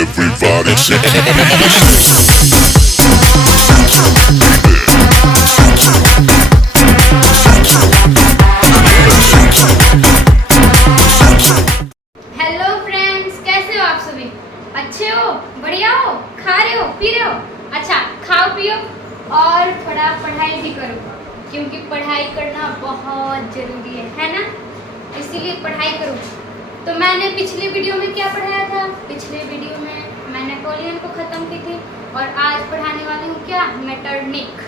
Everybody shake hello friends, कैसे हो आप सभी? अच्छे हो, बढ़िया हो, खा रहे हो, पी रहे हो? अच्छा, खाओ पियो और थोड़ा पढ़ाई भी करो, क्योंकि पढ़ाई करना बहुत ज़रूरी है ना? इसीलिए पढ़ाई करो। तो मैंने पिछले वीडियो में क्या पढ़ाया था? पिछले वीडियो में मैं नेपोलियन को ख़त्म की थी और आज पढ़ाने वाली हूँ क्या? मेटरनिक।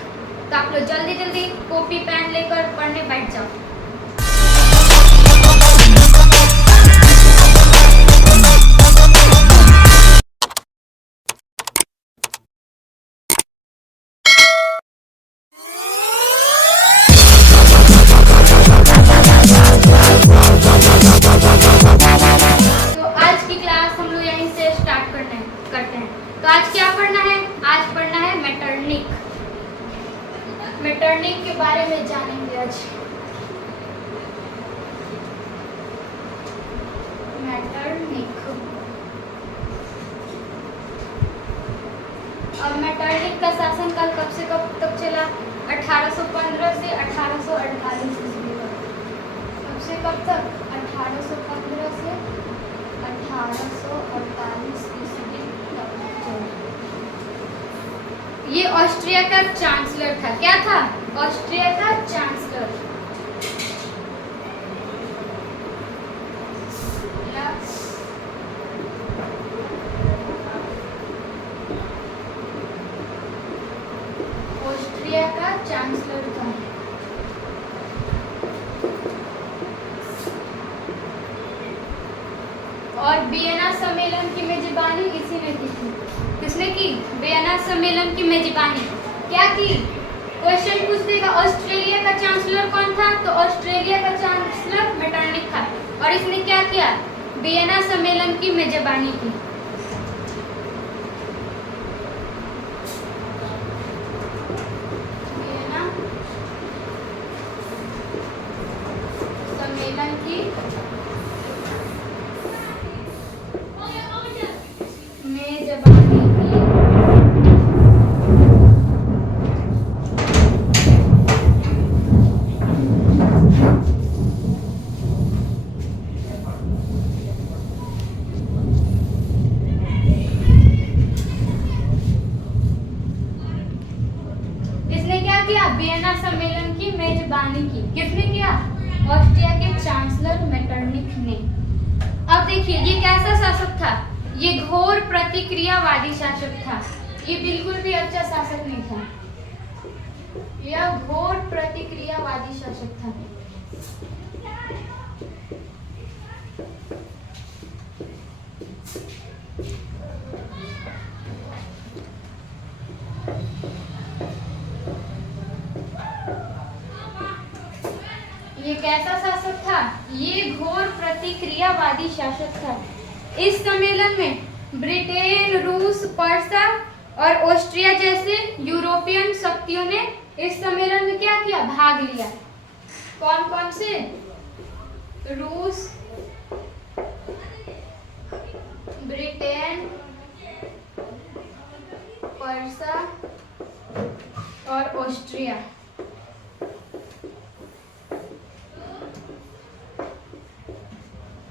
तो आप लोग जल्दी जल्दी कॉपी पेन लेकर पढ़ने बैठ जाओ। तो आज की क्लास हम लोग यहीं से स्टार्ट करते हैं। तो आज क्या पढ़ना है? आज पढ़ना है मेटरनिक। मेटरनिक के बारे में जानेंगे आज। मेटरनिक। अब मेटरनिक का शासनकाल कब से कब तक चला? 1815 से 1848 ईस्वी तक। कब से कब तक? 1815 से 1848 ईस्वी तक चला। ये ऑस्ट्रिया का चांसलर था। क्या था? ऑस्ट्रिया का चांसलर। ऑस्ट्रिया का चांसलर था। और वियना सम्मेलन की मेजबानी इसी ने की थी। किसने की? वियना सम्मेलन की मेजबानी क्या की? क्वेश्चन पूछ देगा ऑस्ट्रेलिया का चांसलर कौन था? तो ऑस्ट्रेलिया का चांसलर मेटरनिक था। और इसने क्या किया? वियना सम्मेलन की मेजबानी की। वियना सम्मेलन की मेजबानी की। इसने क्या किया? वियना सम्मेलन की मेजबानी की। किसने किया? ऑस्ट्रिया के चांसलर मेटरनिक ने। अब देखिए, ये कैसा शासक था? ये घोर प्रतिक्रियावादी शासक था। ये बिल्कुल भी अच्छा शासक नहीं था। यह घोर प्रतिक्रियावादी शासक था। ये कैसा शासक था? ये घोर प्रतिक्रियावादी शासक था। इस सम्मेलन में ब्रिटेन, रूस, पर्सा और ऑस्ट्रिया जैसे यूरोपियन शक्तियों ने इस सम्मेलन में क्या किया? भाग लिया। कौन कौन से? रूस, ब्रिटेन, पर्सा और ऑस्ट्रिया।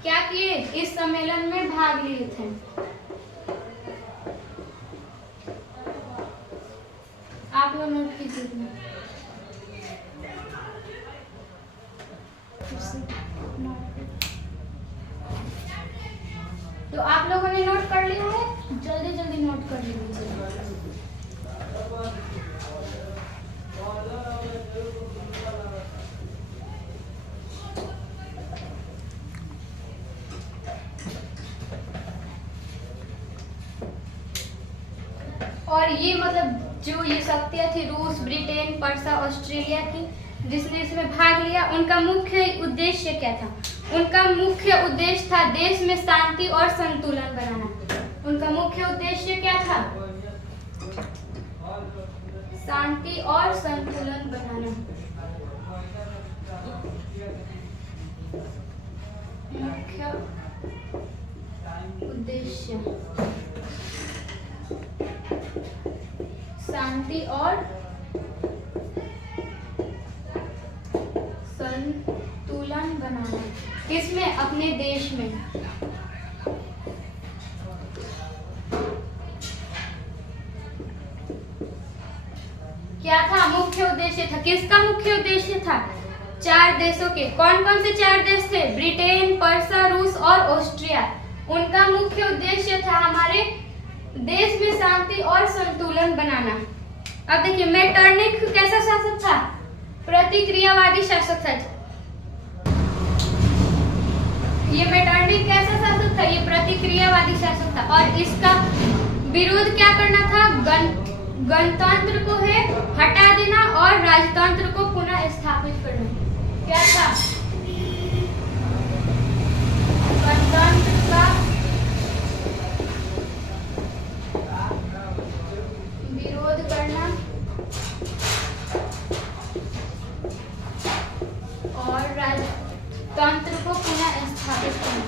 क्या किए? इस सम्मेलन में भाग लिए थे। आप लोग नोट कीजिए। तो आप लोगों ने नोट कर लिया है? जल्दी जल्दी नोट कर लीजिए। और ये मतलब जो ये शक्तियाँ थी रूस, ब्रिटेन, पर्सा, ऑस्ट्रेलिया की, जिसने इसमें भाग लिया, उनका मुख्य उद्देश्य क्या था? उनका मुख्य उद्देश्य था देश में शांति और संतुलन बनाना। उनका मुख्य उद्देश्य क्या था? शांति और संतुलन बनाना। मुख्य उद्देश्य शांति और संतुलन बनाना। किसमें? अपने देश में। क्या था? मुख्य उद्देश्य था। किसका मुख्य उद्देश्य था? 4 देशों के। कौन कौन से 4 देश थे? ब्रिटेन, पर्सा, रूस और ऑस्ट्रिया। उनका मुख्य उद्देश्य था हमारे देश में शांति और संतुलन बनाना। अब देखिए, मेटरनिख कैसा शासक था? प्रतिक्रियावादी शासक था। ये मेटरनिख कैसा शासक था? ये प्रतिक्रियावादी शासक था। और इसका विरोध क्या करना था? गणतंत्र को है हटा देना और राजतंत्र को पुनः स्थापित करना। क्या था? गणतंत्र का विरोध करना और राजतंत्र को पुनः स्थापित करना।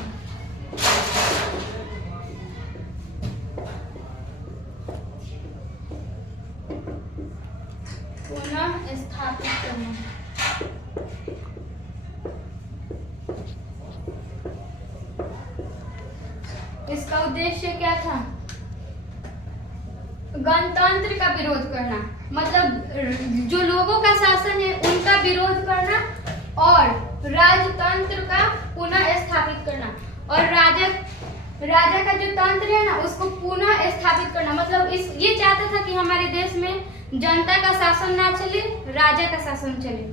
पुनः स्थापित करना। इसका उद्देश्य क्या था? गणतंत्र का विरोध करना, मतलब जो लोगों का शासन है उनका विरोध करना और राजतंत्र का पुनः स्थापित करना। और राजा का जो तंत्र है ना उसको पुनः स्थापित करना। मतलब ये चाहता था कि हमारे देश में जनता का शासन ना चले, राजा का शासन चले।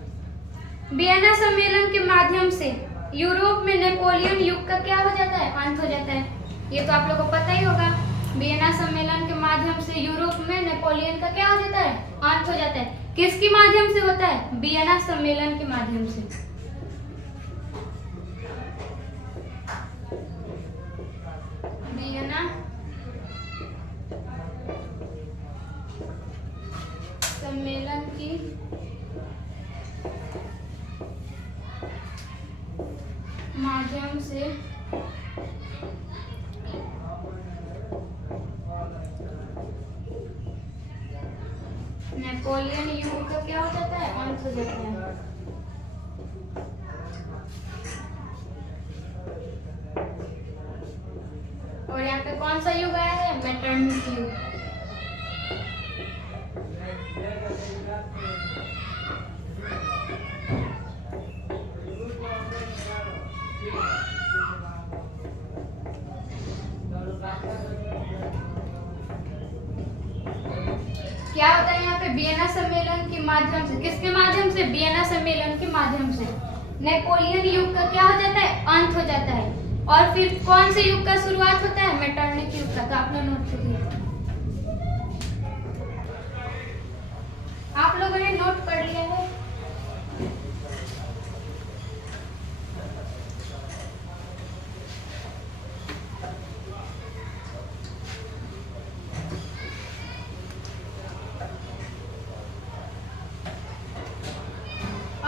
वियना सम्मेलन के माध्यम से यूरोप में नेपोलियन युग का क्या हो जाता है? अंत हो जाता है। ये तो आप लोगों को पता ही होगा। वियना सम्मेलन के माध्यम से यूरोप में नेपोलियन का क्या हो जाता है? अंत हो जाता है। किसके माध्यम से होता है? वियना सम्मेलन के माध्यम से। वियना सम्मेलन की माध्यम से नेपोलियन युग का क्या हो जाता है? अंत हो जाता है। और यहाँ पे कौन सा युग आया है? मेटरनिख युग। क्या होता है यहाँ पे? वियना सम्मेलन के माध्यम से। किसके माध्यम से? वियना सम्मेलन के माध्यम से नेपोलियन युग का क्या हो जाता है? अंत हो जाता है। और फिर कौन से युग का शुरुआत होता है? मेटरनिख युग का। तो आप लोग नोट कीजिए। आप लोगों ने नोट कर लिया है?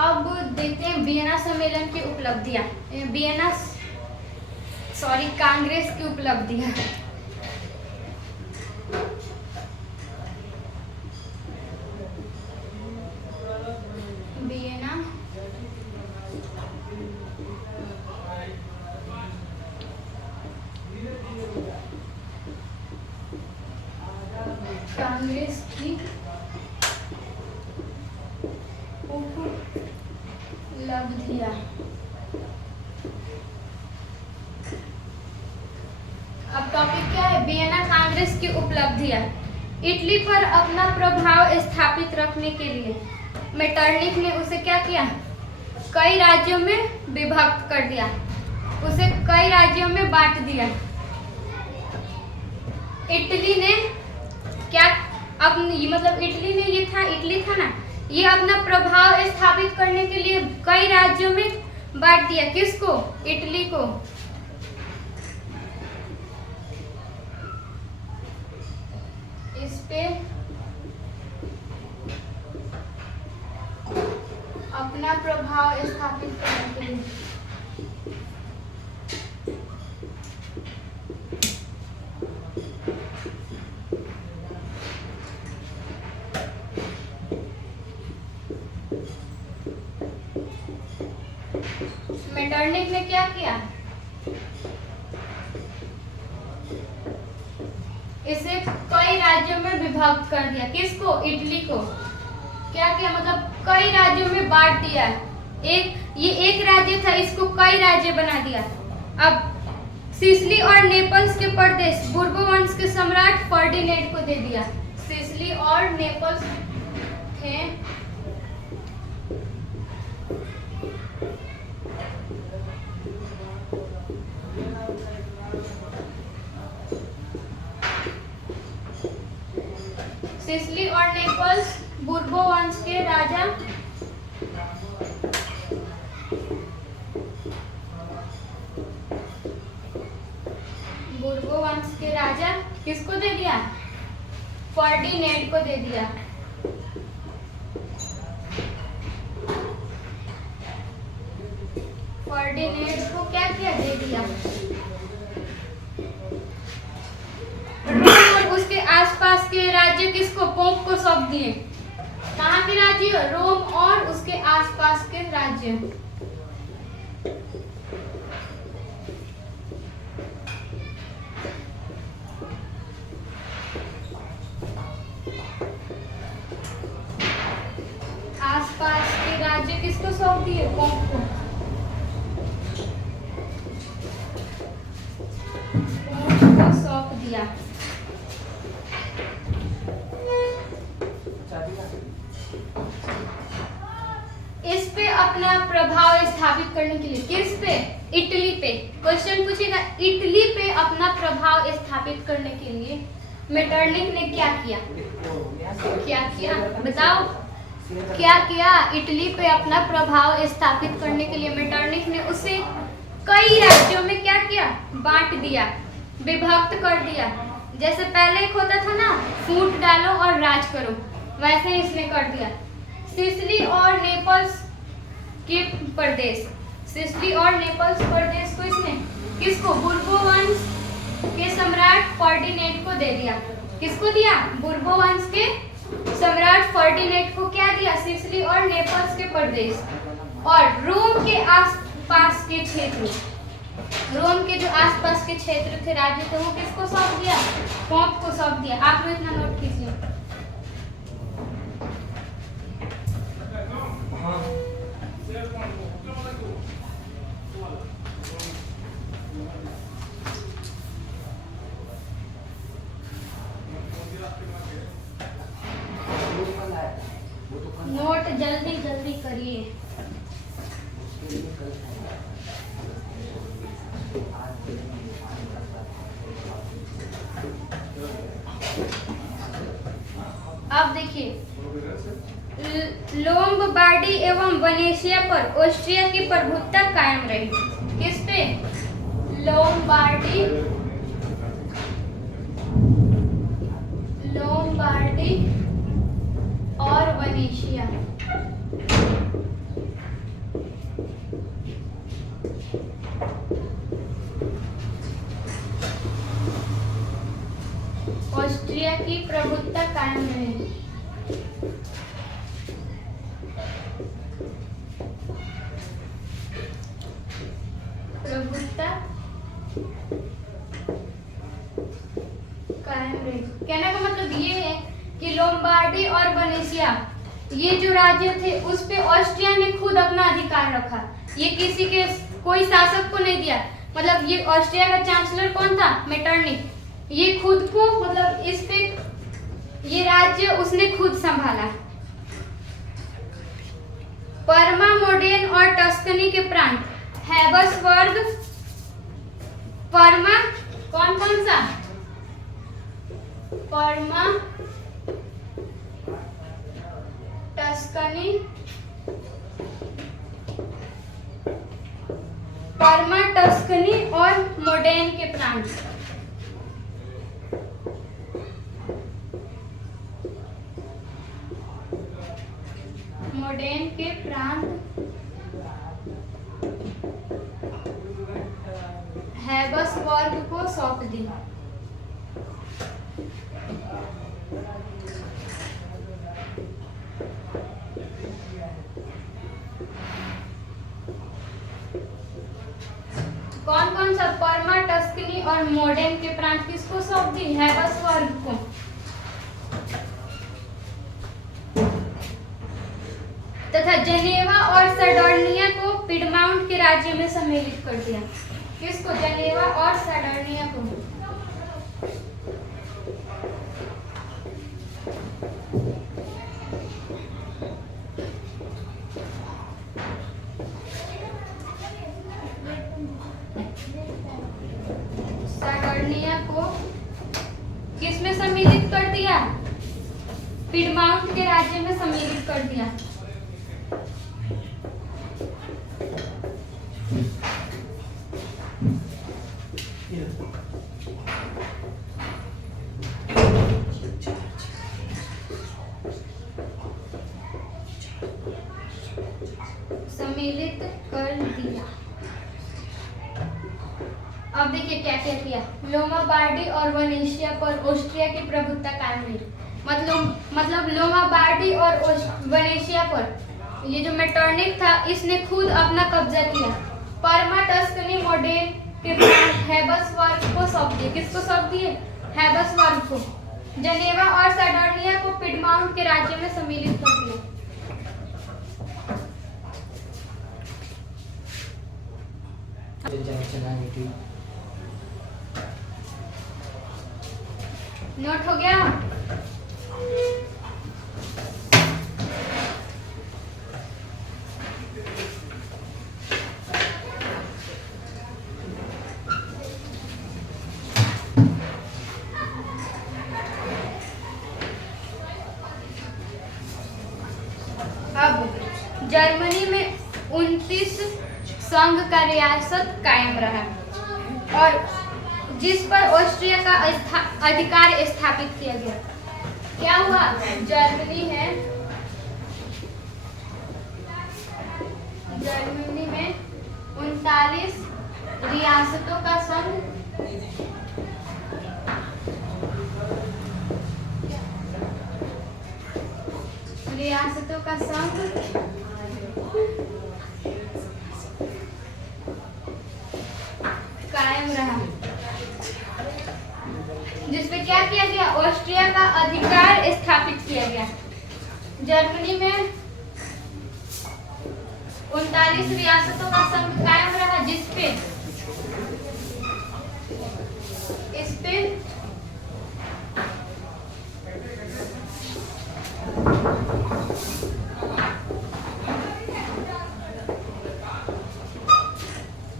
अब देखते हैं वियना सम्मेलन की उपलब्धियां। कांग्रेस की उपलब्धियां। वियना कांग्रेस की उपलब्धियां। अब टॉपिक क्या है? वियना कांग्रेस की उपलब्धियां। इटली पर अपना प्रभाव स्थापित रखने के लिए मेटरनिख ने उसे क्या किया? कई राज्यों में विभक्त कर दिया, उसे कई राज्यों में बांट दिया। इटली ने क्या अपनी, मतलब इटली था ना, ये अपना प्रभाव स्थापित करने के लिए कई राज्यों में बांट दिया। किसको? इटली को। इस पे अपना प्रभाव स्थापित करने के लिए मेटरनिक ने क्या किया, इसे कई राज्यों में विभक्त कर दिया। किसको, इटली को क्या किया, मतलब कई राज्यों में बांट दिया। ये एक राज्य था, इसको कई राज्य बना दिया। अब सिसिली और नेपल्स के प्रदेश बुर्बो वंश के सम्राट फर्डिनेंड को दे दिया। सिसिली और नेपल्स थे सिसिली और नेपल्स बुर्बो वंश के राजा बुर्बो वंश के राजा किसको दे दिया, फर्डिनेंड को दे दिया। फर्डिनेंड को क्या किया, दे दिया। रोम और उसके आसपास के राज्य किसको, पोप को सौंप दिए। कहाँ के राज्य, रोम और उसके आसपास के राज्य। आसपास के राज्य किसको सौंप दिए, पोप को। पोप को सौंप दिया। इस पे अपना प्रभाव स्थापित करने के लिए, किस पे, इटली पे। क्वेश्चन पूछेगा, इटली पे अपना प्रभाव स्थापित करने के लिए मेटरनिक ने क्या किया, क्या किया बताओ, क्या किया। इटली पे अपना प्रभाव स्थापित करने के लिए मेटरनिक ने उसे कई राज्यों में क्या किया, बांट दिया, विभक्त कर दिया। जैसे पहले एक होता था ना, फूट डालो और राज करो, वैसे इसने कर दिया। सिसिली और नेपल्स के प्रदेश, सिसिली और नेपल्स प्रदेश को इसने किसको, बुर्बो वंश के सम्राट फर्डिनेंड को दे दिया। किसको दिया, बुर्बो वंश के सम्राट फर्डिनेंड को क्या दिया, सिसिली और नेपल्स के प्रदेश। और रोम के आसपास के क्षेत्र, रोम के जो आसपास के क्षेत्र थे, राज्य थे, वो किसको सौंप दिया, पोप को सौंप दिया। आप लोग इतना नोट कीजिए। नोट जल्दी जल्दी करिए। अब देखिए, लोम्बार्डी एवं वेनेशिया पर ऑस्ट्रिया की प्रभुत्ता कायम रही। किस पे, लोम्बार्डी और वेनेशिया। ऑस्ट्रिया की प्रभुत्ता कायम रही। प्रभुत्ता कायम रही। कहने का मतलब ये है कि लोम्बार्डी और वेनेशिया, ये जो राज्य थे, उस पे ऑस्ट्रिया ने खुद अपना अधिकार रखा। ये किसी के, कोई शासक को नहीं दिया। मतलब ये ऑस्ट्रिया का चांसलर कौन था, मेटरनिक। ये खुद को, मतलब इस पे ये राज्य उसने खुद संभाला। पर्मा, मोडेन और टस्कनी के प्रांत, हैबसबर्ग, पर्मा, कौन कौन सा, पर्मा, टस्कनी, पर्मा, टस्कनी और मोडेन के प्रांत। मोडेन के प्रांत हैबसबर्ग को सौंप दिया। और मोडेन के प्रांत किसको सौंप दी? हेबसबर्ग को। तथा जेनेवा और सार्डिनिया को पिडमाउंट के राज्य में सम्मिलित कर दिया। किसको? जेनेवा और सार्डिनिया को। सार्डिनिया को किसमें सम्मिलित कर दिया? पिडमाउंट के राज्य में सम्मिलित कर दिया। सम्मिलित कर दिया। अब देखिए क्या क्या किया। लोमाबार्डी और वेनेशिया पर ऑस्ट्रिया की प्रभुत्व कायम रही। मतलब लोमाबार्डी और वेनेशिया पर ये जो मेटरनिक था इसने खुद अपना कब्जा किया। परमा, टस्कनी, मोडेन के प्रांत हेबसबर्ग को सौंप दिए। किसको सौंप दिए? हेबसबर्ग को। जेनेवा और सार्डिनिया को पिडमाउंट के राज्य में सम्मिलित कर दिया। नोट हो गया? अब जर्मनी में 29 संघ का रियासत कायम रहा और जिस पर ऑस्ट्रिया का अधिकार स्थापित किया गया। क्या हुआ? जर्मनी में 39 रियासतों का संघ कायम रहा, जिसमें क्या किया गया? ऑस्ट्रिया का अधिकार स्थापित किया गया। जर्मनी में 39 रियासतों का संघ कायम रहा, जिसपे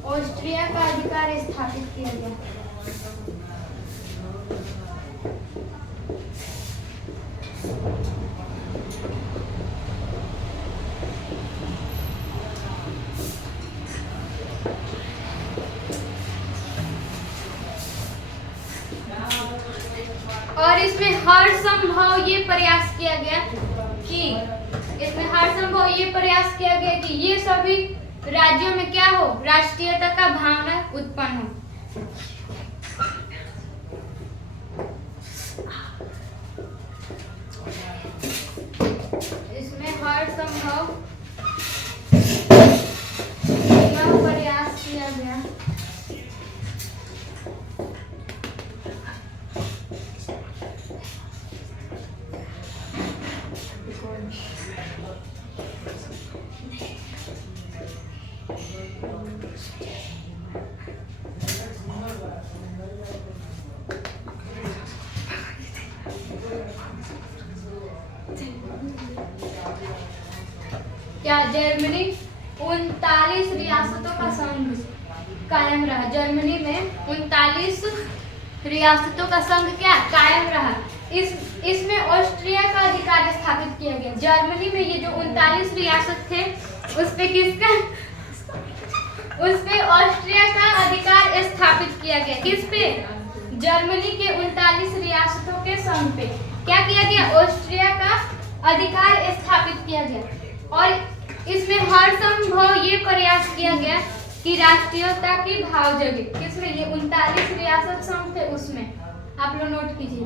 ऑस्ट्रिया का अधिकार स्थापित किया गया। और इसमें हर संभव ये प्रयास किया गया कि ये सभी राज्यों में क्या हो? राष्ट्रीयता का भावना उत्पन्न हो। इसमें हर संभव प्रयास किया गया क्या? जर्मनी 39 रियासतों का संघ कायम रहा। जर्मनी में 39 रियासतों का संघ क्या कायम रहा। इसमें ऑस्ट्रिया का अधिकार स्थापित किया गया। जर्मनी में ये जो 39 रियासत थे उस पे ऑस्ट्रिया का अधिकार स्थापित किया गया। किस पे? जर्मनी के 39 रियासतों के संघ पे क्या किया गया? ऑस्ट्रिया का अधिकार स्थापित किया गया और इसमें हर संभव ये प्रयास किया गया कि राष्ट्रीयता की भाव जगे। किसमें? ये 39 रियासत संघ थे उसमें। आप लोग नोट कीजिए।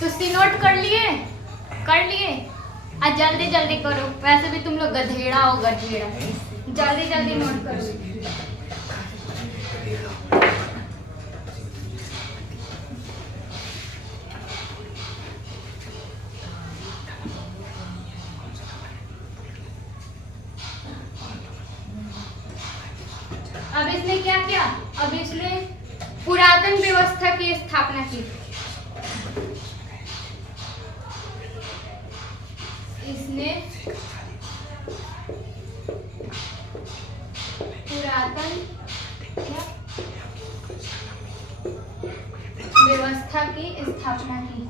तो सी नोट कर लिए? कर लिए? जल्दी जल्दी करो, वैसे भी तुम लोग गधेड़ा हो, गधेड़ा। जल्दी जल्दी नोट करो। अब इसने क्या किया? अब इसने पुरातन व्यवस्था की स्थापना की। इसने पुरातन व्यवस्था की स्थापना की।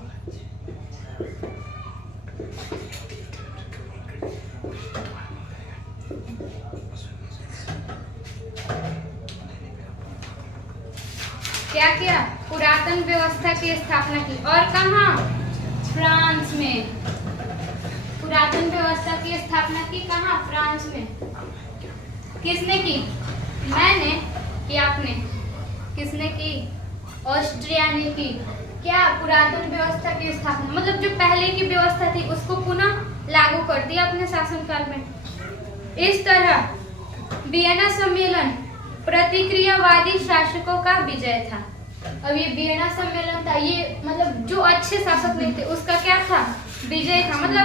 क्या किया? पुरातन व्यवस्था की स्थापना की। और कहाँ? फ्रांस में। पुरातन व्यवस्था की स्थापना की कहाँ? फ्रांस में। किसने की? मैंने कि आपने? किसने की? ऑस्ट्रिया ने की। क्या? पुरातन व्यवस्था की स्थापना, मतलब जो पहले की व्यवस्था थी उसको पुनः लागू कर दिया अपने शासनकाल में। इस तरह वियना सम्मेलन प्रतिक्रियावादी शासकों का विजय था। अब ये वियना सम्मेलन था, ये मतलब जो अच्छे शासक नहीं थे उसका क्या था? विजय था। मतलब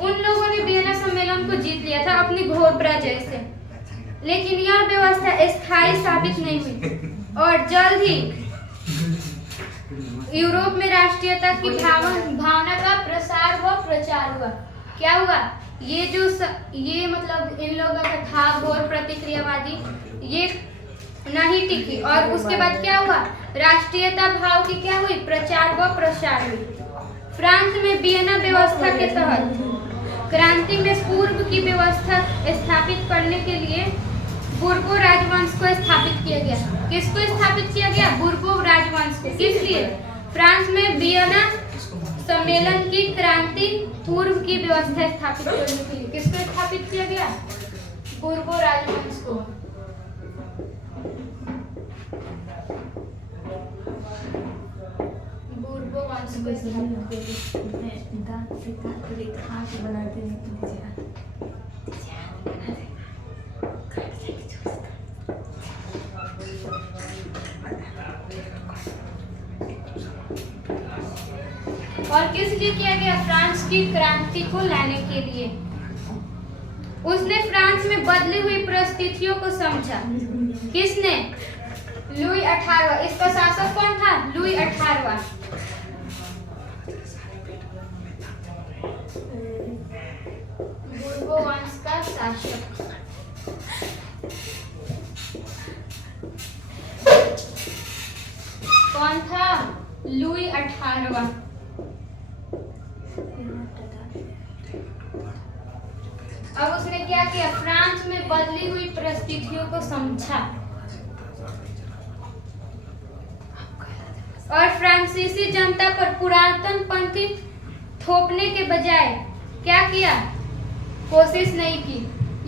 उन लोगों ने वियना सम्मेलन को जीत लिया था अपनी घोर पराजय से। लेकिन यह व्यवस्था स्थायी साबित नहीं हुई और जल्द ही यूरोप में राष्ट्रीयता की भावना का प्रसार व प्रचार हुआ। क्या हुआ? ये मतलब इन लोगों का था घोर प्रतिक्रियावादी, ये नहीं टिकी। और उसके बाद क्या हुआ? राष्ट्रीयता भाव की क्या हुई? प्रचार व प्रसार हुई। फ्रांस में वियना व्यवस्था के तहत क्रांति में पूर्व की व्यवस्था स्थापित करने के लिए बुर्बो राजवंश को स्थापित किया गया। किसको स्थापित किया गया? बुर्बो राजवंश को। किस लिए? फ्रांस में वियना सम्मेलन की क्रांति पूर्व की व्यवस्था स्थापित करने के लिए किसको स्थापित किया गया? बुर्बो राजवंश को। बुर्बो वंश को और किस लिए किया गया? फ्रांस की क्रांति को लाने के लिए। उसने फ्रांस में बदली हुई परिस्थितियों को समझा। किसने? लुई 18वां। इसका शासक कौन था? लुई 18वां। बुर्बो वंश का शासक। कौन था? लुई 18वां। अब उसने क्या किया? फ्रांस में बदली हुई परिस्थितियों को समझा और फ्रांसीसी जनता पर पुरातन पंथी थोपने के बजाय क्या किया? कोशिश नहीं की।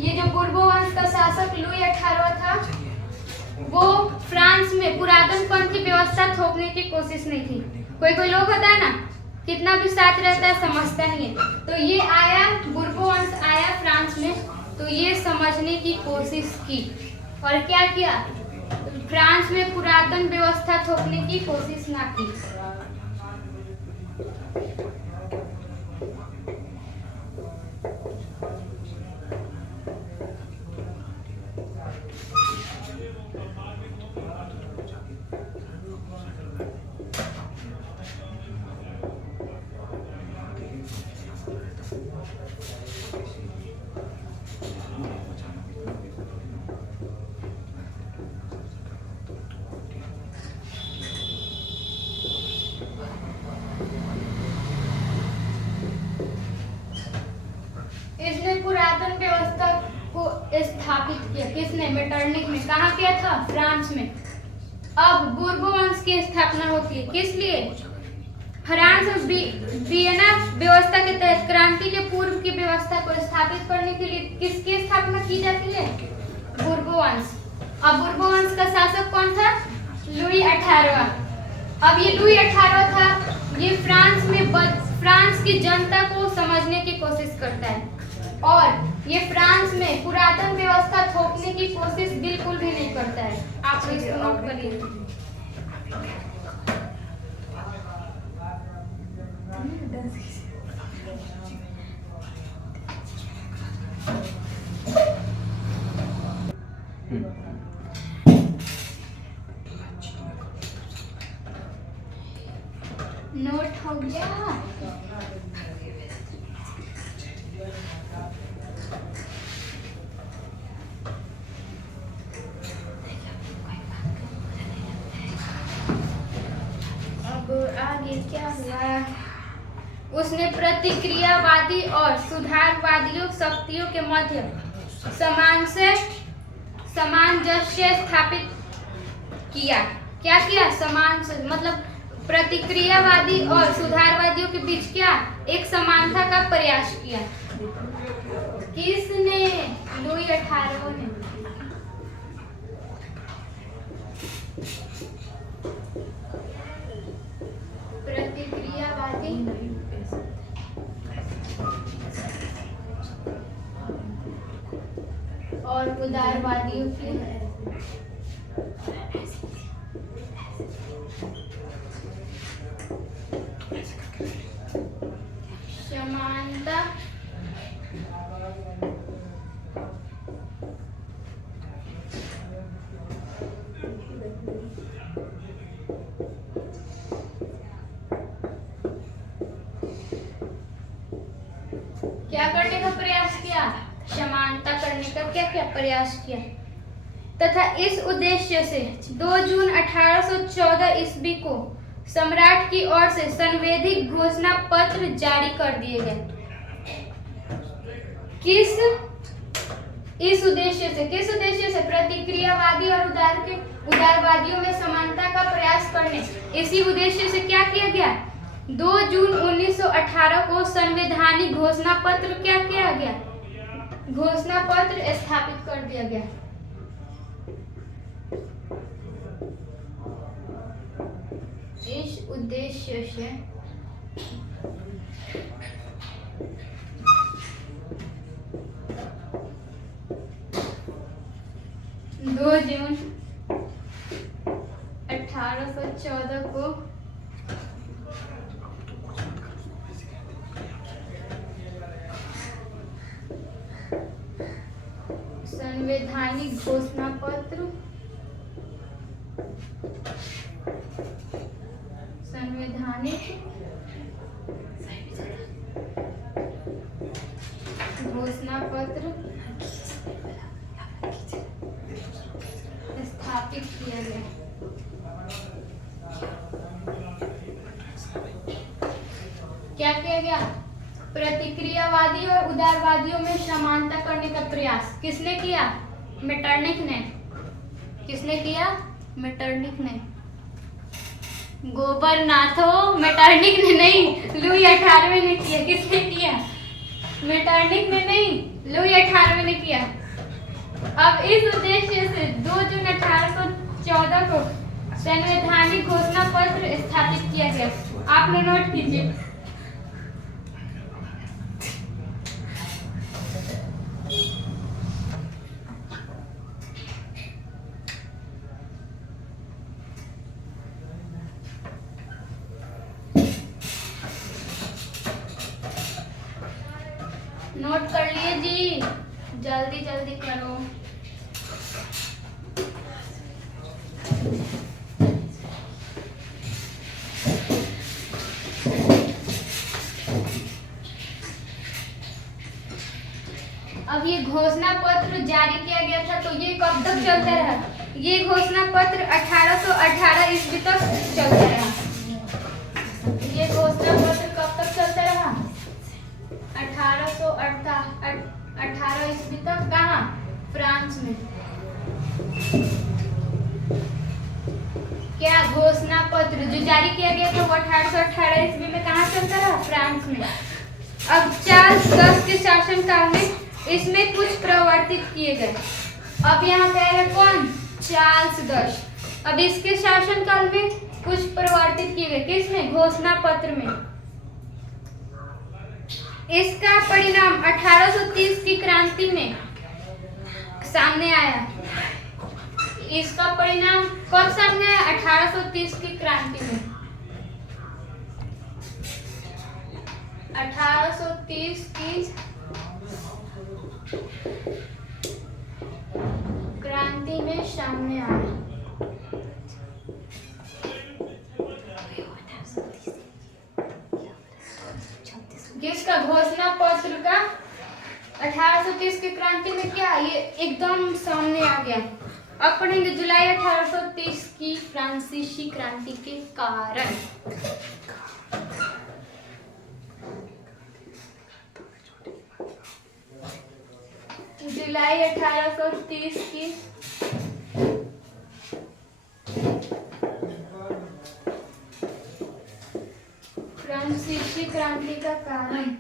ये जो बुर्बो वंश का शासक लुई 18वां था, वो फ्रांस में पुरातन पंथी व्यवस्था थोपने की कोशिश नहीं थी। कोई लोग होता है ना, कितना भी साथ रहता है समझता नहीं है। तो ये आया, बुर्बो वंश आया फ्रांस में, तो ये समझने की कोशिश की और क्या किया? फ्रांस में पुरातन व्यवस्था थोपने की कोशिश ना की। इसने पुरातन व्यवस्था को स्थापित किया। किसने? मेटरनिक में। कहाँ किया था? फ्रांस में। अब बुर्बो वंश की स्थापना होती है। किस लिए? फ्रांस वियना व्यवस्था के तहत क्रांति के पूर्व की व्यवस्था को स्थापित करने के लिए किसकी स्थापना की जाती है? बुर्बो वंश। अब बुर्बो वंश का शासक कौन था? लुई 18वां। अब ये लुई 18वां था, ये फ्रांस करता है और ये फ्रांस में पुरातन व्यवस्था थोपने की कोशिश बिल्कुल भी नहीं करता है। आप इसको नोट करिए। नोट हो गया। अब आगे क्या हुआ? उसने प्रतिक्रियावादी और सुधारवादियों शक्तियों के मध्य सामंजस्य स्थापित किया। क्या किया? मतलब प्रतिक्रियावादी और सुधारवादियों के बीच क्या एक समानता का प्रयास किया। किसने? लुई 18 ने। प्रतिक्रियावादी और उदारवादियों की समानता क्या करने का प्रयास किया? समानता करने का क्या प्रयास किया तथा इस उद्देश्य से 2 जून 1814 ईस्वी को सम्राट की ओर से संवैधानिक घोषणा पत्र जारी कर दिए गए। किस उद्देश्य से? प्रतिक्रियावादी और उदारवादियों में समानता का प्रयास करने, इसी उद्देश्य से क्या किया गया? 2 जून 1918 को संवैधानिक घोषणा पत्र क्या किया गया? घोषणा पत्र स्थापित कर दिया गया। इस उद्देश्य से 2 जून 1814 को संवैधानिक घोषणा पत्र स्थापित किया गया। क्या किया गया? प्रतिक्रियावादी और उदारवादियों में समानता करने का प्रयास किसने किया? मेटरनिख ने। किसने किया? मेटरनिख ने। गोबरनाथो मेटरनिख ने नहीं, लुई 18वें ने किया। किसने किया? मेटरनिख ने नहीं, लुई 18वें ने किया। अब इस उद्देश्य से 2 जून 1814 को संवैधानिक घोषणा पत्र स्थापित किया गया। आप लोग नोट कीजिए। नोट कर लिए जी, जल्दी जल्दी करो। अब ये घोषणा पत्र जारी किया गया था, तो ये कब तक चलता रहा? ये घोषणा पत्र 1818 ईस्वी तक चलता रहा। ये घोषणा पत्र कब तक चलता रहा? 1818 ईस्वी तक। कहाँ? फ्रांस में। क्या घोषणा पत्र जो जारी किया गया था वो 1818 ईस्वी में कहाँ चलता रहा? फ्रांस में। अब चार्ल्स 10 के शासनकाल में इसमें कुछ प्रवर्तित किए गए। अब यहाँ पे है कौन? चार्ल्स 10। अब इसके शासनकाल में कुछ प्रवर्तित किए गए। किसमें? घोषणा पत्र में। इसका परिणाम 1830 की क्रांति में सामने आया। इसका परिणाम कब सामने आया? 1830 की क्रांति में। 1830 की क्रांति में सामने आया। किसका? घोषणा पत्र का 1830 की क्रांति में क्या ये एकदम सामने आ गया। अब पढ़ेंगे जुलाई 1830 की फ्रांसीसी क्रांति के कारण। जुलाई 1830 की फ्रांसीसी क्रांति का कारण।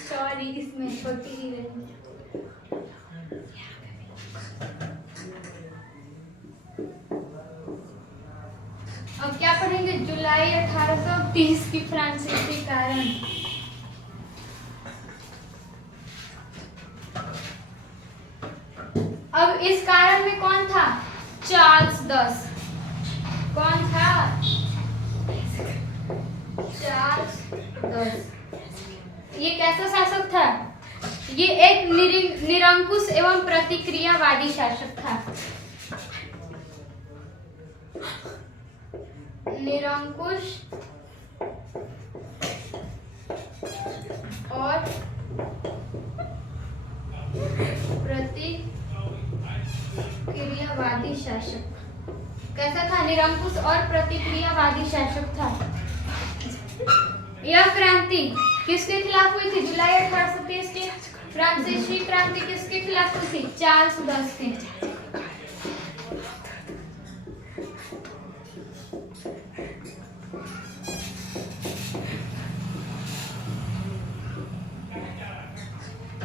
सॉरी, इसमें छोटी ही रही। अब क्या पढ़ेंगे? जुलाई 1830 की फ्रांसीसी कारण। अब इस कारण में कौन था? चार्ल्स 10। कौन था? चार्ल्स 10। ये कैसा शासक था? ये एक निरंकुश एवं प्रतिक्रियावादी शासक था। निरंकुश और प्रतिक्रियावादी शासक। कैसा था? निरंकुश और प्रतिक्रियावादी शासक था। यह क्रांति किसके खिलाफ हुई थी? जुलाई 1830 की फ्रांसीसी क्रांति किसके खिलाफ हुई थी? चार्ल्स 10 के।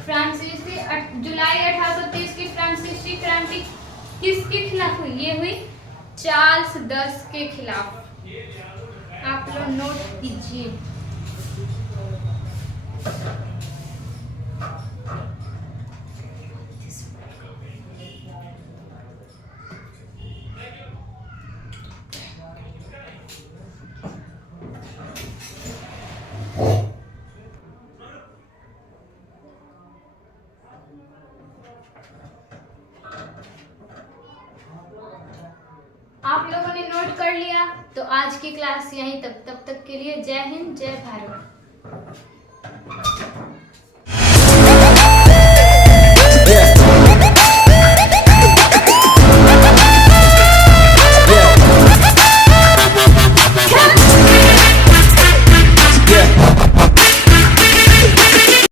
फ्रांसीसी जुलाई 1830 की फ्रांसीसी क्रांति किसके खिलाफ हुई? ये हुई चार्ल्स 10 के खिलाफ। आप लोग नोट कीजिए। आप लोगों ने नोट कर लिया तो आज की क्लास यहीं तक। तब तक के लिए जय हिंद, जय भारत।